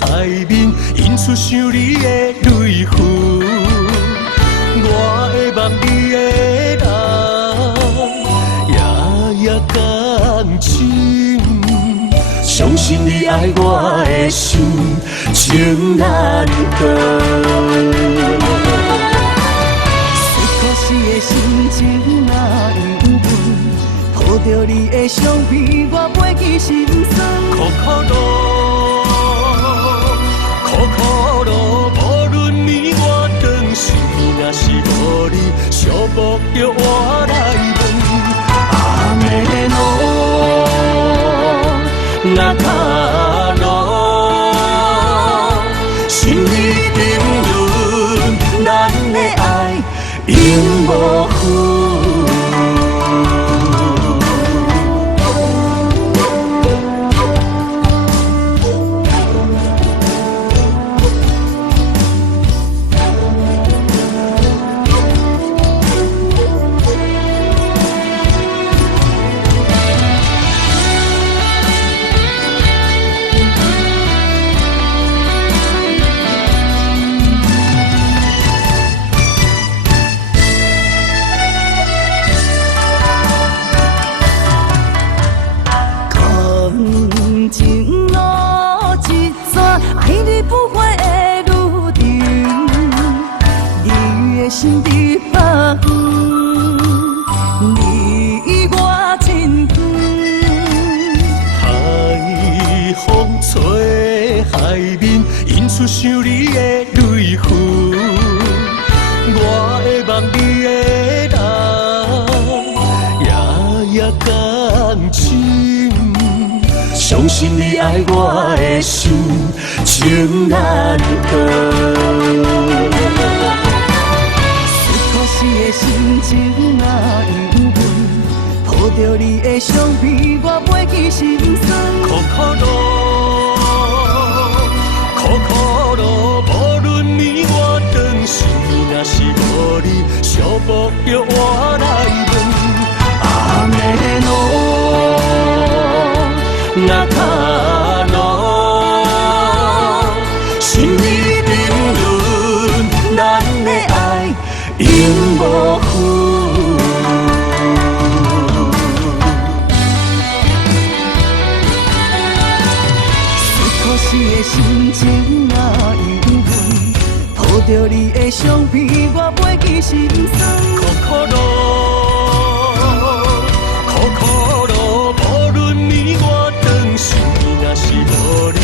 海面映出想你的泪痕。我会望你的人，夜夜钢琴。相信你爱我的心，情难断。可惜的心情哪会有份？抱着你的相片，我袂记心酸。苦苦路，苦苦路，无论你我长是若是无你，寂寞着我来问。阿妹路，那卡路，心里沉沦，咱的爱永无分。情路一段，爱你不悔的路程，你的心在北远，离我真远。海风吹海面，映出想你的泪痕。我会望你的人，夜夜钢琴。相信你爱我的心，情难断。可惜的心情哪会有份？抱着你的相片，我袂记心酸。苦苦路，苦苦路，无论你我长是若是无你，寂寞着我来问。阿妹路，那卡路，心里沉沦，咱的爱永无分。可惜的心情哪会有份？抱着你的相片，我袂记心酸。苦苦路，苦苦路，无论你我长是若是无你。